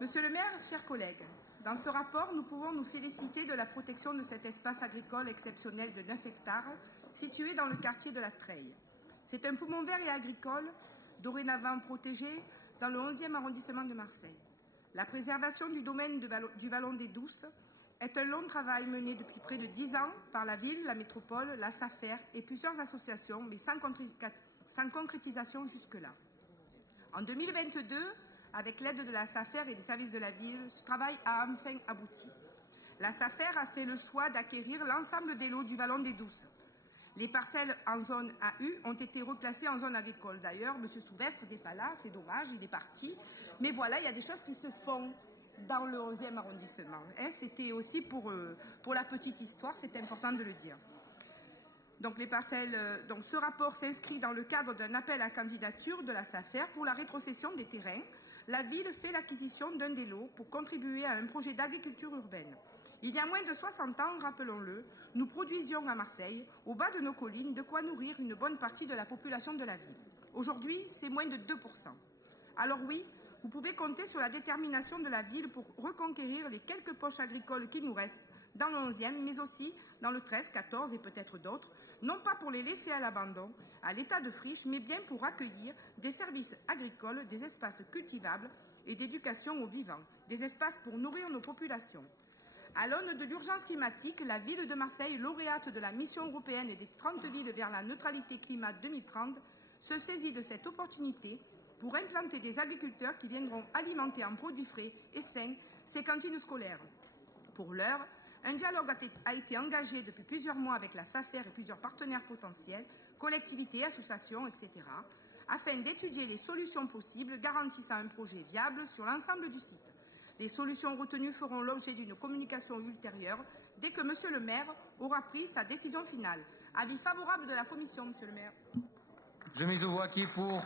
Monsieur le maire, chers collègues, dans ce rapport, nous pouvons nous féliciter de la protection de cet espace agricole exceptionnel de 9 hectares situé dans le quartier de la Treille. C'est un poumon vert et agricole, dorénavant protégé dans le 11e arrondissement de Marseille. La préservation du domaine du Vallon des Dousses est un long travail mené depuis près de 10 ans par la ville, la métropole, la SAFER et plusieurs associations, mais sans concrétisation jusque-là. En 2022, avec l'aide de la SAFER et des services de la ville, ce travail a enfin abouti. La SAFER a fait le choix d'acquérir l'ensemble des lots du Vallon des Dousses. Les parcelles en zone AU ont été reclassées en zone agricole. D'ailleurs, M. Souvestre n'est pas là, c'est dommage, il est parti. Mais voilà, il y a des choses qui se font dans le 11e arrondissement. C'était aussi pour la petite histoire, c'est important de le dire. Donc, ce rapport s'inscrit dans le cadre d'un appel à candidature de la SAFER pour la rétrocession des terrains. La ville fait l'acquisition d'un des lots pour contribuer à un projet d'agriculture urbaine. Il y a moins de 60 ans, rappelons-le, nous produisions à Marseille, au bas de nos collines, de quoi nourrir une bonne partie de la population de la ville. Aujourd'hui, c'est moins de 2%. Alors oui, vous pouvez compter sur la détermination de la ville pour reconquérir les quelques poches agricoles qui nous restent dans le 11e, mais aussi dans le 13, 14 et peut-être d'autres, non pas pour les laisser à l'abandon, à l'état de friche, mais bien pour accueillir des services agricoles, des espaces cultivables et d'éducation aux vivants, des espaces pour nourrir nos populations. À l'aune de l'urgence climatique, la ville de Marseille, lauréate de la mission européenne des 30 villes vers la neutralité climat 2030, se saisit de cette opportunité pour implanter des agriculteurs qui viendront alimenter en produits frais et sains ces cantines scolaires. Pour l'heure, un dialogue a été engagé depuis plusieurs mois avec la SAFER et plusieurs partenaires potentiels, collectivités, associations, etc., afin d'étudier les solutions possibles garantissant un projet viable sur l'ensemble du site. Les solutions retenues feront l'objet d'une communication ultérieure dès que Monsieur le maire aura pris sa décision finale. Avis favorable de la commission, Monsieur le maire. Je mets aux voix qui est pour.